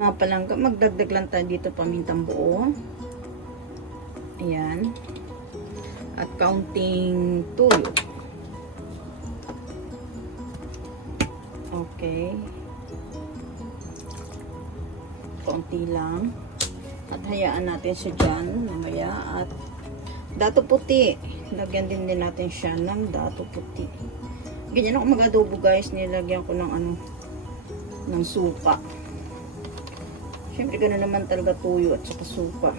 Mga palangga, magdagdag lang tayo dito pamintang buo. Ayan. At counting tuyo. Okay. Kaunti lang. At hayaan natin siya dyan mamaya. At dato puti. Lagyan din natin siya ng dato puti. Ganyan ako mag-adobo guys. Nilagyan ko ng ng suka. Siyempre gano'n naman talaga tuyo at saka suka.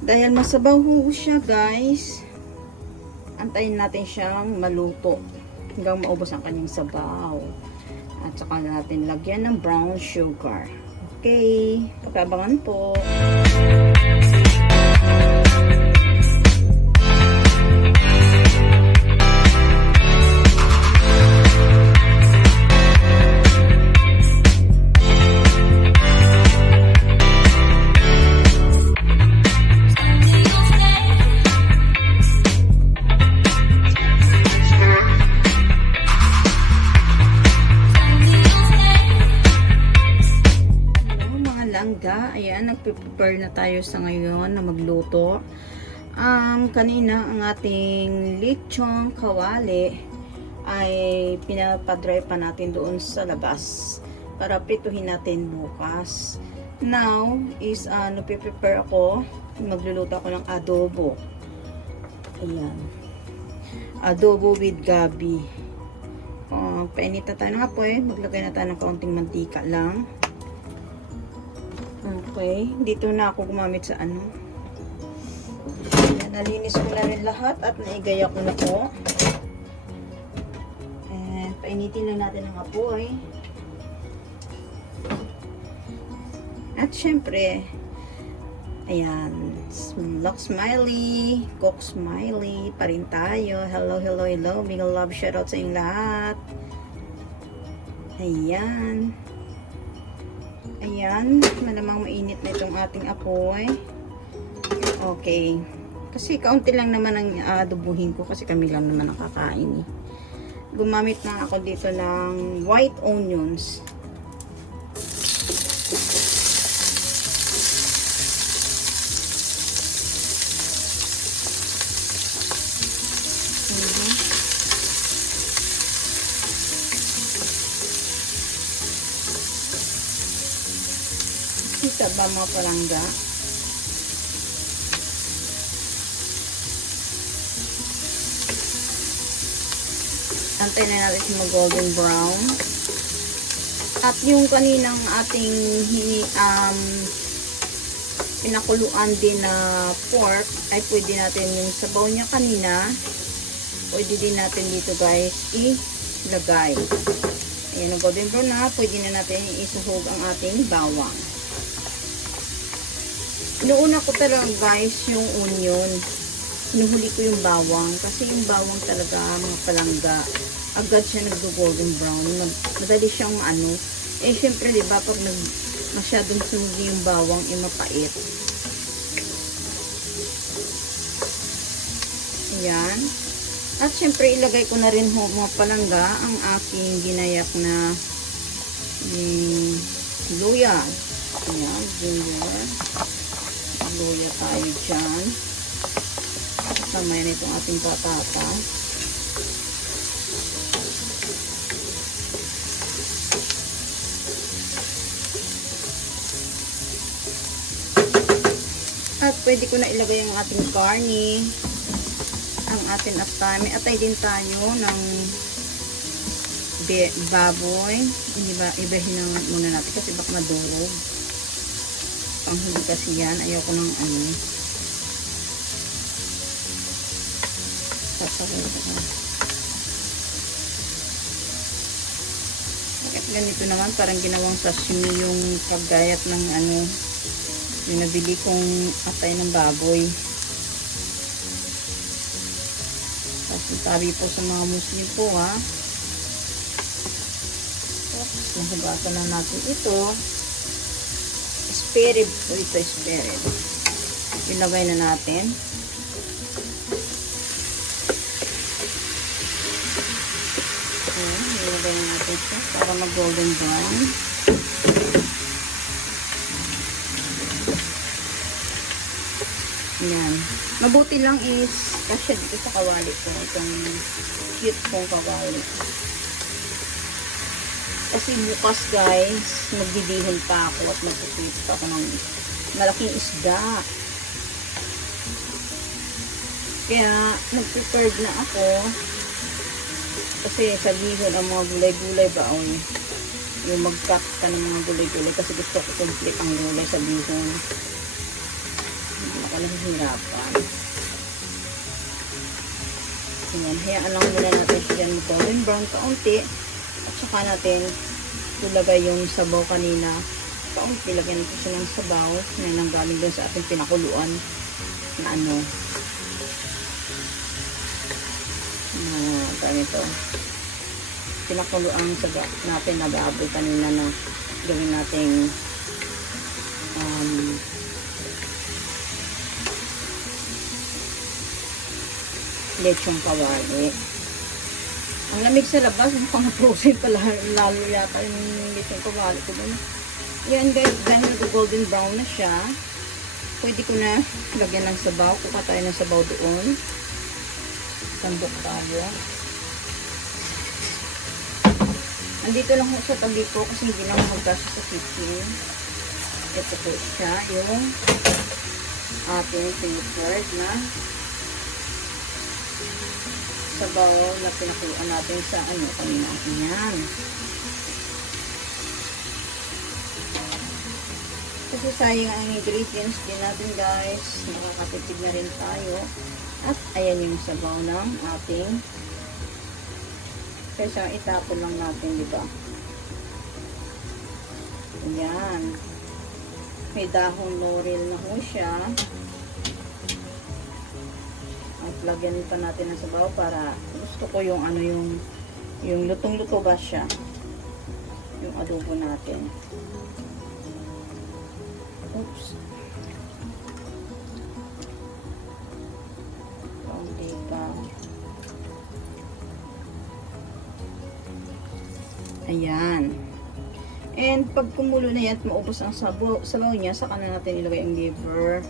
Dahil masabaw ho siya guys, antayin natin siyang maluto hanggang maubos ang kanyang sabaw. At saka natin lagyan ng brown sugar. Okay, pagkabangan po. Ayan, nagpe-prepare na tayo sa ngayon na magluto. Kanina ang ating lechong kawali ay pinapadry pa natin doon sa labas para prituhin natin bukas. Now is nagpe-prepare ako, magluluto ako ng adobo. Ayan. Adobo with gabi. Painit na tayo ng apoy, maglagay na tayo ng kaunting mantika lang. Okay, dito na ako gumamit sa Ayan, nalinis ko na rin lahat at naigaya ko na po. And painitin lang natin ang apoy. At syempre, ayan, look smiley, cook smiley pa rin tayo. Hello, hello, hello, big love, shoutout sa inyong lahat. Ayan. Ayan, malamang mainit na itong ating apoy. Okay. Kasi kaunti lang naman ang adobuhin ko kasi kami lang naman nakakain. Gumamit na ako dito ng white onions. Kita ba mga palangga? Antayin na natin yung golden brown. At yung kaninang ating pinakuluan din na pork ay pwede natin yung sabaw niya kanina. Pwede din natin dito guys ilagay. Ayan ang golden brown na. Pwede na natin isuhog ang ating bawang. Inuuna ko talaga guys yung onion. Inuhuli ko yung bawang. Kasi yung bawang talaga mga palangga, agad siya nag-golden brown. Madali siyang syempre diba pag masyadong sunog yung bawang mapait. Ayan. At syempre ilagay ko na rin mga palangga ang aking ginayak na luya. Ayan, ginger. Luya tayo dyan. Kamay na itong ating patatas. At pwede ko na ilagay yung ating karni, ang ating atay. May atay din tayo ng baboy. Ibahin na muna natin kasi baka madurog. Panghuli kasi yan. Ayoko ng Bakit ganito naman? Parang ginawang sashimi yung paggayat ng yung nabili kong atay ng baboy. Kasi sabi po sa mga Muslim po Oops, nahugasan na natin ito. Spare rib po ito, spare rib. Ilagay na natin. Ilagay natin ito para mag golden brown. Yan. Mabuti lang is kasya dito sa kawali ko. Itong cute kong kawali. Kasi bukas guys, magdidihon pa ako at magpipit pa ako ng malaking isda. Kaya nag-prepared na ako. Kasi sa bihon ang mga gulay-gulay ba yung mag-cut ka ng mga gulay-gulay kasi gusto ko complete ang gulay sa bihon. Hindi na ka nahihirapan. Ayan, hayaan lang muna natin siya ng golden brown kaunti. At saka natin ilagay yung sabaw kanina. Kaunti, lagyan natin siya ng sabaw na nanggaling dun sa ating pinakuluan na ano. Ganito. Pinakuluan sa natin na baboy kanina na gawin nating lechong kawali. Ang lamig sa labas, mukhang frozen pala lalo yata yung lechong kawali ko dun. Yan guys, dahil nag-golden brown na siya, pwede ko na lagyan ng sabaw. Kuha tayo ng sabaw doon. Sandok tayo. Andito lang sa tabi ko kasi hindi lang magkasya sa kitchen. Ito po siya, yung ating prepared na sabaw na pinakuluan natin sa ano kanina. Ayan. Kasi sayang ang ingredients din natin guys. Nakakatipid na rin tayo. At ayan yung sabaw ng ating kaysa itapon lang natin, di ba? Ayan. May dahon laurel na ho siya. At lagyan pa natin ng sabaw para gusto ko yung ano yung lutong-luto ba siya. Yung adobo natin. Oops. Okay pa. Ayan. And pag kumulo na yan at maubos ang sabaw niya, saka na natin ilagay ang liver.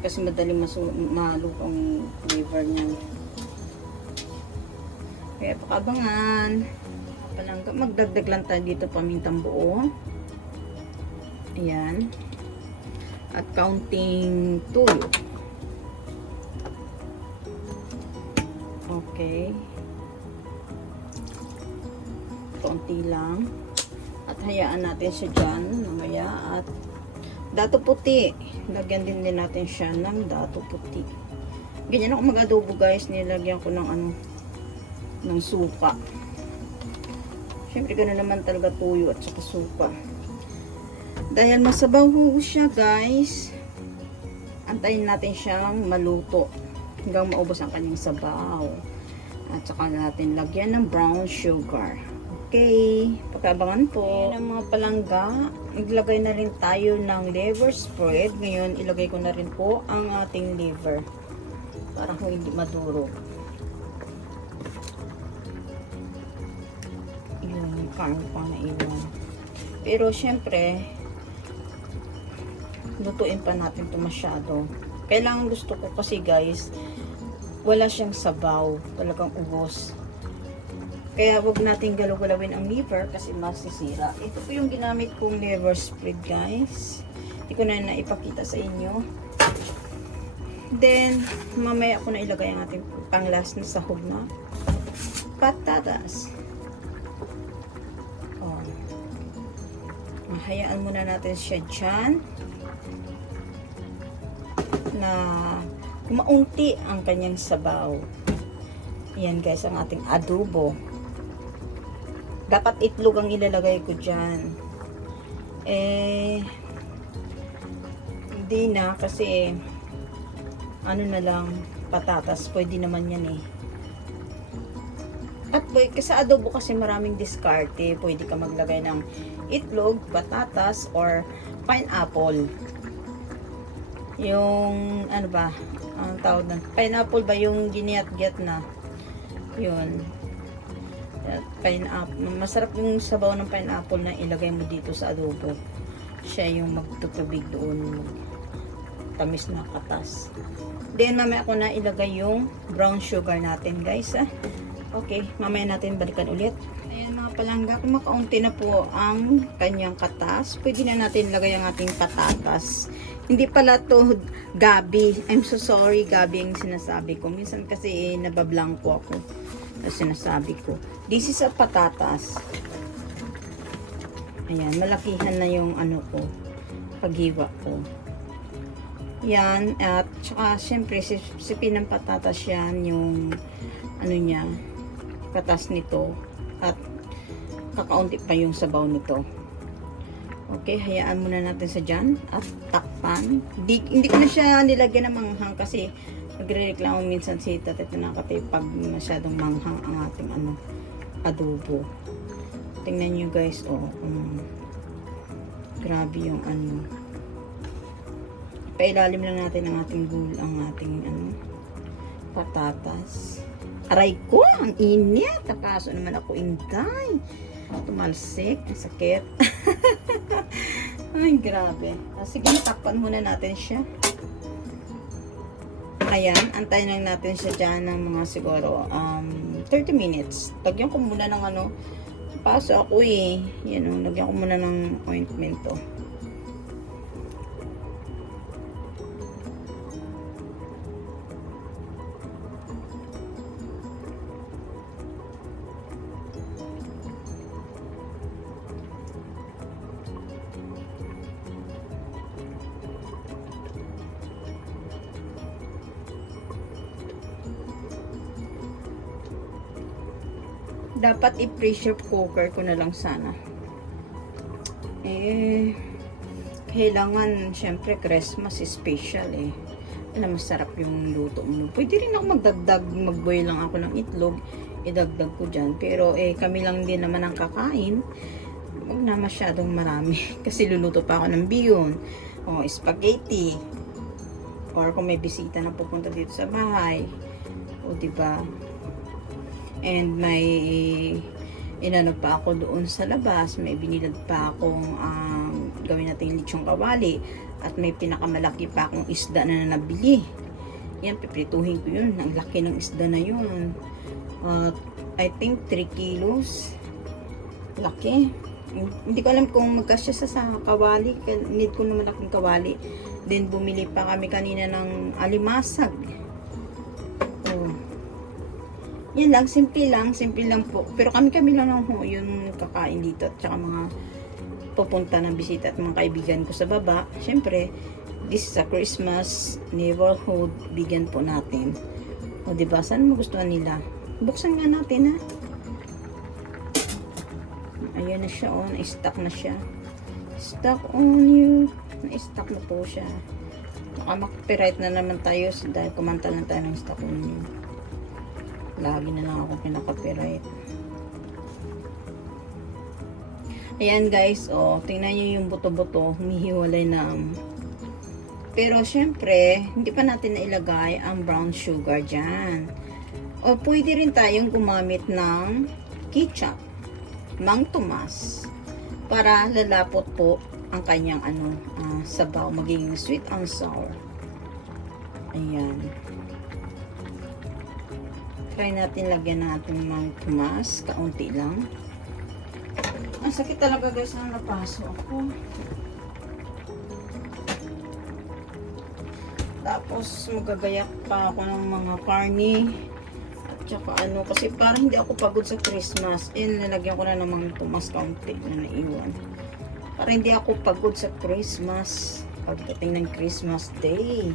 Kasi madali maluto ang liver niya. Kaya pakabangan. Magdagdag lang tayo dito pamintang buo. Ayan. At counting tuyo. Okay. Konti lang. At hayaan natin siya dyan mamaya. At dato puti. Lagyan din natin siya ng dato puti. Ganyan ako mag-adobo guys. Nilagyan ko ng ano, ng suka. Siyempre ganoon naman talaga tuyo at saka suka. Dahil masabaw siya guys. Antayin natin siyang maluto. Hanggang maubos ang kanyang sabaw. At saka natin lagyan ng brown sugar. Okay, pagkabangan po. Ayan ang mga palangga. Iglagay na rin tayo ng liver spread. Ngayon, ilagay ko na rin po ang ating liver. Para hindi maduro. Yun, parang pang naiwan. Pero, syempre, lutuin pa natin ito masyado. Kailangan gusto ko kasi guys, wala siyang sabaw. Talagang ubos. Kaya wag natin galaw-galawin ang liver kasi masisira. Ito po yung ginamit kong liver spread guys. Hindi ko na naipakita sa inyo. Then, mamaya ko na ilagay ang ating pang-last na sahog na patatas. Oh. Mahayaan muna natin siya dyan na kumaunti ang kanyang sabaw. Yan guys, ang ating adobo. Dapat itlog ang ilalagay ko dyan. Hindi na kasi ano na lang, patatas. Pwede naman yan eh. At kasi adobo kasi maraming diskarte. Pwede ka maglagay ng itlog, patatas, or pineapple. Yung, ano ba, ang tawag na, pineapple ba yung giniat-giat na? Yun. Pineapple. Masarap yung sabaw ng pineapple na ilagay mo dito sa adobo. Siya yung magtutubig doon. matamis na katas. Then mamaya ko na ilagay yung brown sugar natin, guys. Okay, mamaya natin balikan ulit. Ayan mga palangga, kung makaunti na po ang kanyang katas, pwede na natin ilagay ang ating patatas. Hindi pala to gabi. I'm so sorry, gabi ang sinasabi ko. Minsan kasi nabablangko ako na sinasabi ko. This is a patatas. Ayan, malakihan na yung ano ko, paghiwa ko. Yan, at saka syempre sipin ng patatas yan, yung ano niya, katas nito, at kakaunti pa yung sabaw nito. Okay, hayaan muna natin sa dyan at takpan. Hindi ko na siya nilagyan ng manghang kasi nagre-reklamo minsan si Tate Nakate pag masyadong manghang ang ating ano, adobo. Tingnan nyo guys, grabe yung ano. Pailalim lang natin ang ating ating ano, patatas. Aray ko, ang init. Kaso naman ako intay. Tumalsik, ang sakit. Ay, grabe. Sige, takpan muna natin siya. Ayan, antayin lang natin siya dyan ng mga siguro 30 minutes. Lagyan ko muna ng ano, paso ako yan, lagyan ko muna ng ointment to. Dapat i-pressure cooker ko na lang sana. Kailangan, syempre, Christmas special Alam, masarap yung luto mo. Pwede rin ako magdagdag, mag-boil lang ako ng itlog. Idagdag ko dyan. Pero, kami lang din naman ang kakain. Huwag na masyadong marami. Kasi luluto pa ako ng bihon. O, spaghetti. Or kung may bisita na pupunta dito sa bahay. O, diba? And may inano pa ako doon sa labas, may binilad pa akong gawin natin lechong kawali, at may pinakamalaki pa akong isda na nabili. Yan, piprituhin ko yun. Ang laki ng isda na yun. I think 3 kilos. Laki. Hindi ko alam kung magkasya sa kawali. Need ko naman akong kawali. Then bumili pa kami kanina ng alimasag. Yan lang, simple lang po. Pero kami lang lang yung kakain dito at saka mga pupunta ng bisita at mga kaibigan ko sa baba. Siyempre, this is a Christmas neighborhood, bigyan po natin. O diba, saan magustuhan nila? Buksan nga natin Ayan na siya na-stock na siya. Stock on you. Na-stock na po siya. Baka mag-copyright na naman tayo dahil kumanta lang tayo ng stock on you. Lagi na lang ako pinaka-copyright. Ayan guys, tingnan nyo yung buto-buto, humihiwalay na. Pero syempre, hindi pa natin nailagay ang brown sugar dyan. O pwede rin tayong gumamit ng ketchup, Mang Tomas, para lalapot po ang kanyang sabaw, maging sweet and sour. Ayan. Try natin lagyan natin ng Tomas, kaunti lang. Ang sakit talaga guys na napaso ako. Tapos magagayak pa ako ng mga carne. At saka kasi parang hindi ako pagod sa Christmas. Nilagyan ko na ng mga Tomas kaunti na naiwan. Para hindi ako pagod sa Christmas. Pagdating ng Christmas Day.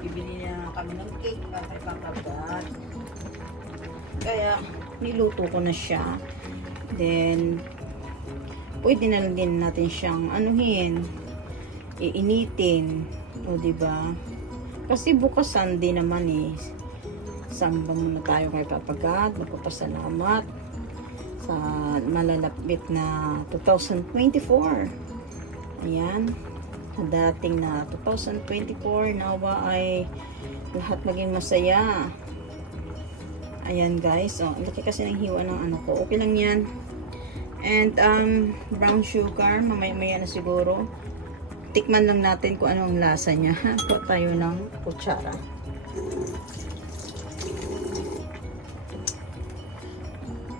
Bibili na kami ng cake para kay Papa Dad. Kaya niluto ko na siya. Then pwede na lang din natin siyang iinitin. O diba? Kasi bukas Sunday naman Samba muna tayo kay Papa God. Magpapasalamat sa malalapit na 2024. Ayan. Dating na 2024, nawa ay lahat maging masaya. Ayan guys, laki kasi ng hiwa ng ko. Okay lang yan. And brown sugar, mamaya-maya na siguro. tikman lang natin kung anong lasa niya. Ha? Kuha tayo ng kutsara.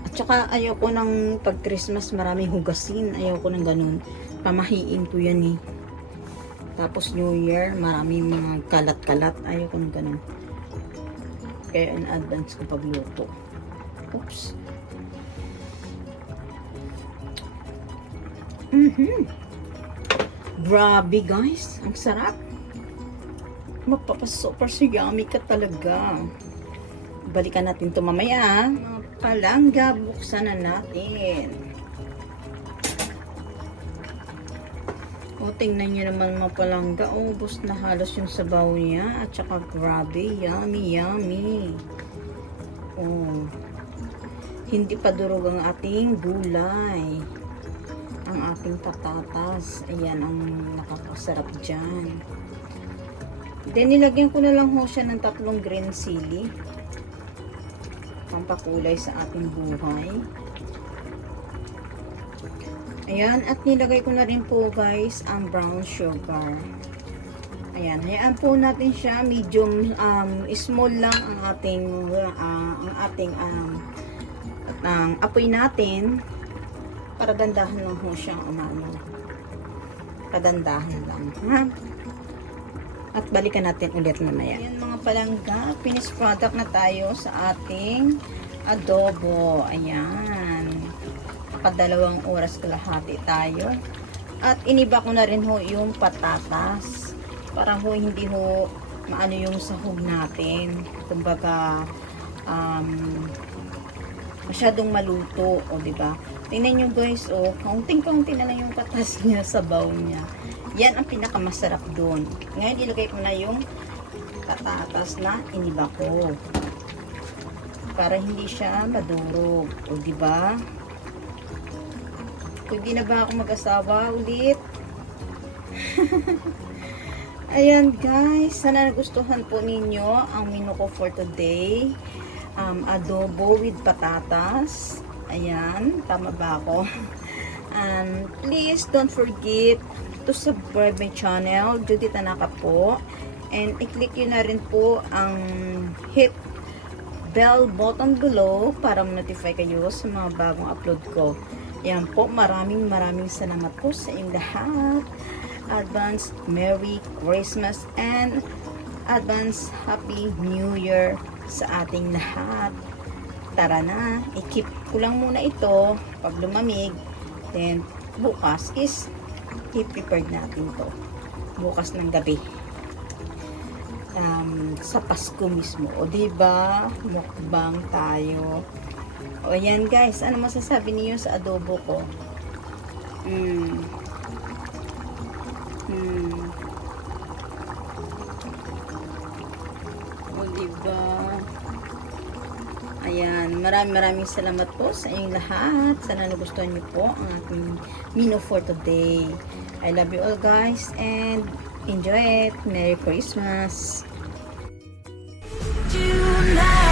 At saka ayoko ng pag Christmas maraming hugasin. Ayoko ng ganun. Pamahiin ko yan eh. Tapos New Year, maraming mga kalat-kalat. Ayoko ng ganun. Kaya in advance ko pagluto. Oops. Grabe guys, ang sarap. Super yummy ka talaga. Balikan natin to mamaya. Mga palangga, buksan na natin. O, tingnan nyo naman mga palangga. Ubus na halos yung sabaw niya. At saka grabe, yummy, yummy. O, hindi pa durog ang ating gulay. Ang ating patatas. Ayan ang nakakasarap dyan. Then, nilagyan ko na lang ho siya ng 3 green chili. Pampakulay sa ating buhay. Ayan. At nilagay ko na rin po guys ang brown sugar. Ayan. Hayaan po natin siya. Medium, small lang ang ating apoy natin. Para dandahan lang ho siyang umano. Padandahan lang. Ha? At balikan natin ulit mamaya. Ayan mga palangga. Finished product na tayo sa ating adobo. Ayan. Nakadalawang oras kalahati tayo. At iniba ko na rin ho yung patatas. Para ho hindi ho maano yung sahog natin. Kumbaga, masyadong maluto. O diba? Tingnan nyo guys, kaunting-kaunti na lang yung patas niya sa bowl niya. Yan ang pinakamasarap doon. Ngayon, ilagay ko na yung patatas na iniba ko. Para hindi siya madurog. O, diba? Pwede na ba ako mag-asawa ulit? Ayan guys, sana nagustuhan po ninyo ang menu ko for today. Adobo with patatas. Ayan, tama ba ako? And please don't forget to subscribe my channel, Judy Tanaka po. And i-click nyo na rin po ang hit bell button below para ma-notify kayo sa mga bagong upload ko. Ayan po, maraming salamat po sa inyong lahat. Advance Merry Christmas and advance Happy New Year sa ating lahat. Tara na, i-keep ko lang muna ito pag lumamig. Then, bukas is i-prepare natin to. Bukas ng gabi. Sa Pasko mismo. O, diba? Mukbang tayo. O, yan guys. Ano masasabi niyo sa adobo ko? O, diba? Ayan, maraming salamat po sa inyong lahat. Sana nagustuhan niyo po ang ating menu for today. I love you all guys and enjoy it. Merry Christmas! Tonight.